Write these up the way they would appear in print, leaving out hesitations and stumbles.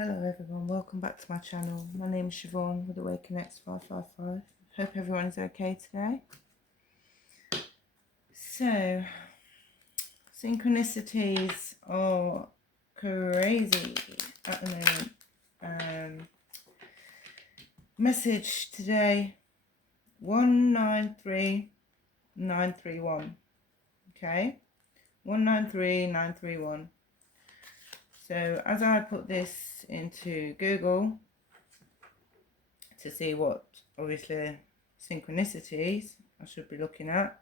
Hello everyone, welcome back to my channel. My name is Siobhan with AwakenX555. Hope everyone's okay today. So, synchronicities are crazy at the moment. Message today, 193931. Okay, 193931. So as I put this into Google to see what, obviously, synchronicities I should be looking at,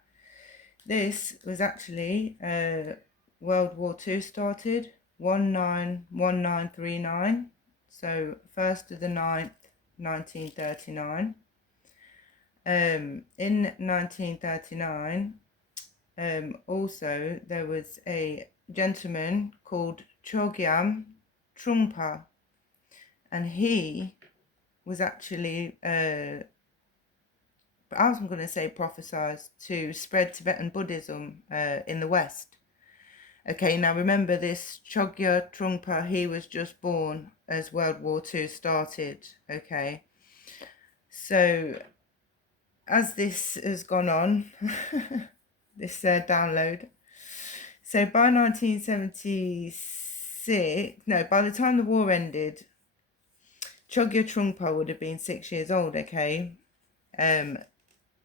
this was actually World War II started, 191939, so 1st of the 9th, 1939. In 1939, also there was a gentleman called Chogyam Trungpa, and he was actually I was going to say prophesied to spread Tibetan Buddhism in the West. Okay, now remember this Chogyam Trungpa, he was just born as World War II started. Okay, so as this has gone on, this download, so by 1976, no, by the time the war ended, Chogyam Trungpa would have been 6 years old. Okay,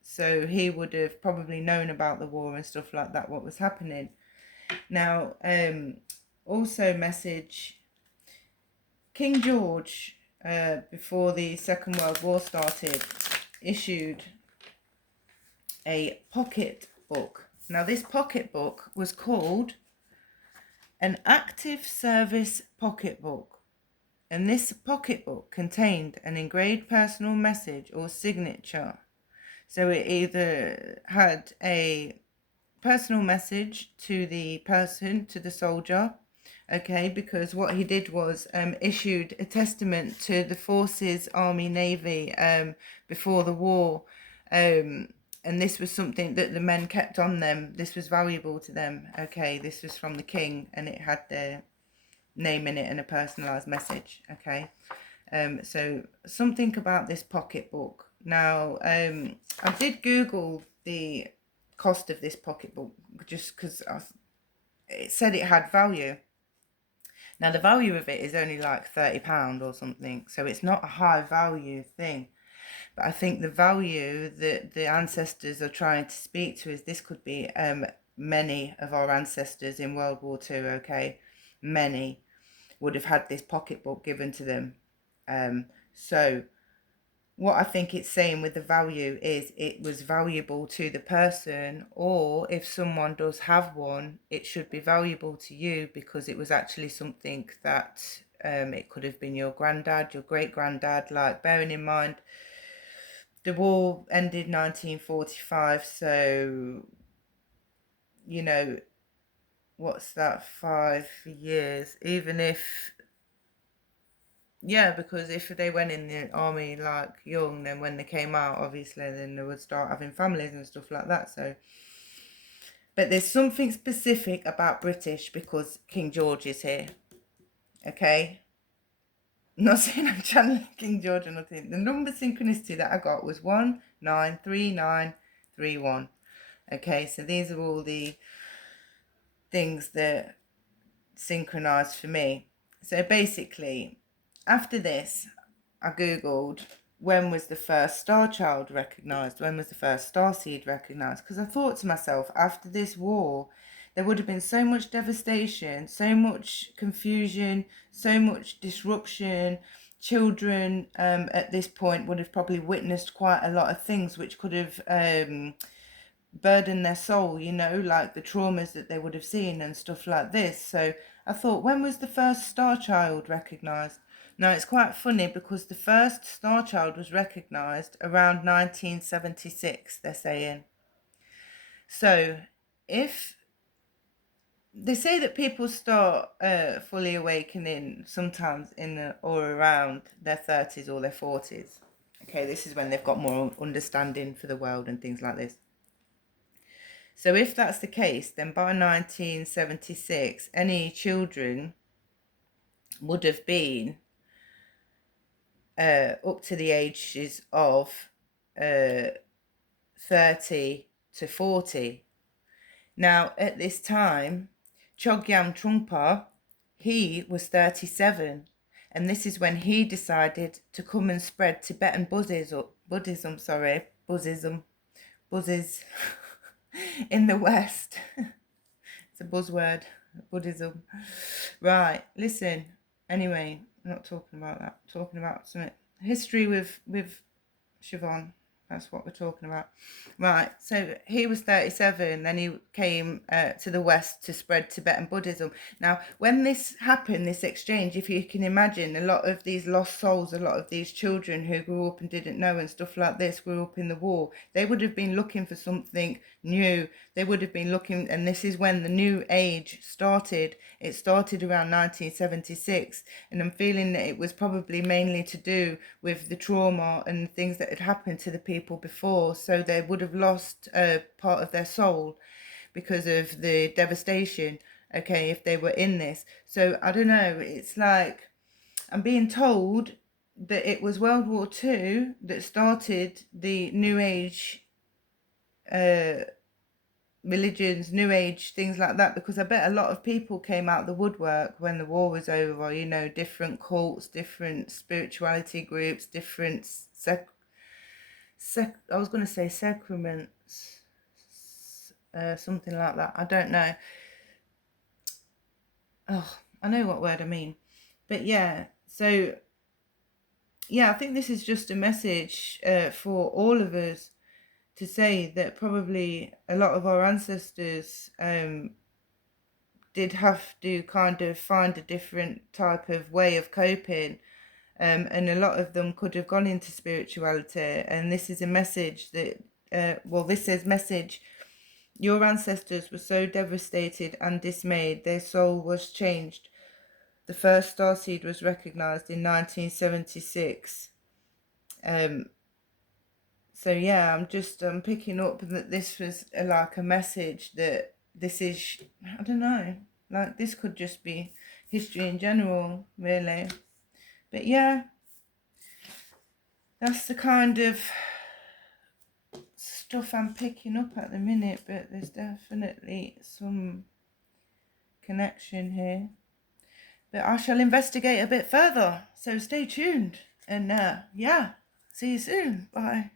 so he would have probably known about the war and stuff like that, what was happening. Now, also message King George, before the Second World War started, issued a pocket book. Now, this pocket book was called an Active Service Pocket Book. And this pocket book contained an engraved personal message or signature. So it either had a personal message to the person, to the soldier, okay, because what he did was issued a testament to the forces, army, navy, before the war, and this was something that the men kept on them. This was valuable to them. Okay, this was from the king, and it had their name in it and a personalized message. Okay, so something about this pocketbook. Now, I did Google the cost of this pocketbook just because it said it had value. Now, the value of it is only like £30 or something, so it's not a high value thing. But I think the value that the ancestors are trying to speak to is this could be many of our ancestors in World War II, okay? Many would have had this pocketbook given to them. So what I think it's saying with the value is it was valuable to the person, or if someone does have one, it should be valuable to you because it was actually something that it could have been your granddad, your great granddad. Like, bearing in mind the war ended 1945, so you know, what's that, 5 years? Even if, yeah, because if they went in the army like young, then when they came out, obviously, then they would start having families and stuff like that. So, but there's something specific about British because King George is here. Okay, I'm not saying I'm channeling King George or nothing. The number synchronicity that I got was 193931. Okay, so these are all the things that synchronized for me. So basically, after this, I googled when was the first star child recognized, when was the first star seed recognized, because I thought to myself, after this war there would have been so much devastation, so much confusion, so much disruption. Children at this point would have probably witnessed quite a lot of things which could have burden their soul, you know, like the traumas that they would have seen and stuff like this. So I thought, when was the first star child recognized? Now, it's quite funny because the first star child was recognized around 1976, they're saying. So if they say that people start fully awakening sometimes in or around their 30s or their 40s. Okay, this is when they've got more understanding for the world and things like this. So if that's the case, then by 1976, any children would have been up to the ages of 30 to 40. Now, at this time, Chogyam Trungpa, he was 37, and this is when he decided to come and spread Tibetan Buddhism in the West. It's a buzzword, Buddhism. Right, listen. Anyway, I'm not talking about that. I'm talking about some history with Siobhan. That's what we're talking about. Right, so he was 37, then he came to the West to spread Tibetan Buddhism. Now, when this happened, this exchange, if you can imagine, a lot of these lost souls, a lot of these children who grew up and didn't know and stuff like this, grew up in the war, they would have been looking for something new. They would have been looking, and this is when the New Age started. It started around 1976, and I'm feeling that it was probably mainly to do with the trauma and things that had happened to the people before, so they would have lost part of their soul because of the devastation, okay, if they were in this. So I don't know, it's like I'm being told that it was World War II that started the New Age religions, New Age, things like that, because I bet a lot of people came out the woodwork when the war was over, you know, different cults, different spirituality groups, different I was going to say sacraments, something like that. I don't know. Oh, I know what word I mean. But yeah, so yeah, I think this is just a message for all of us to say that probably a lot of our ancestors did have to kind of find a different type of way of coping. And a lot of them could have gone into spirituality. And this is a message that, this says message, your ancestors were so devastated and dismayed, their soul was changed. The first starseed was recognized in 1976. So yeah, I'm picking up that this was like a message that this is, I don't know, like this could just be history in general, really. But yeah, that's the kind of stuff I'm picking up at the minute, but there's definitely some connection here. But I shall investigate a bit further, so stay tuned. And yeah, see you soon. Bye.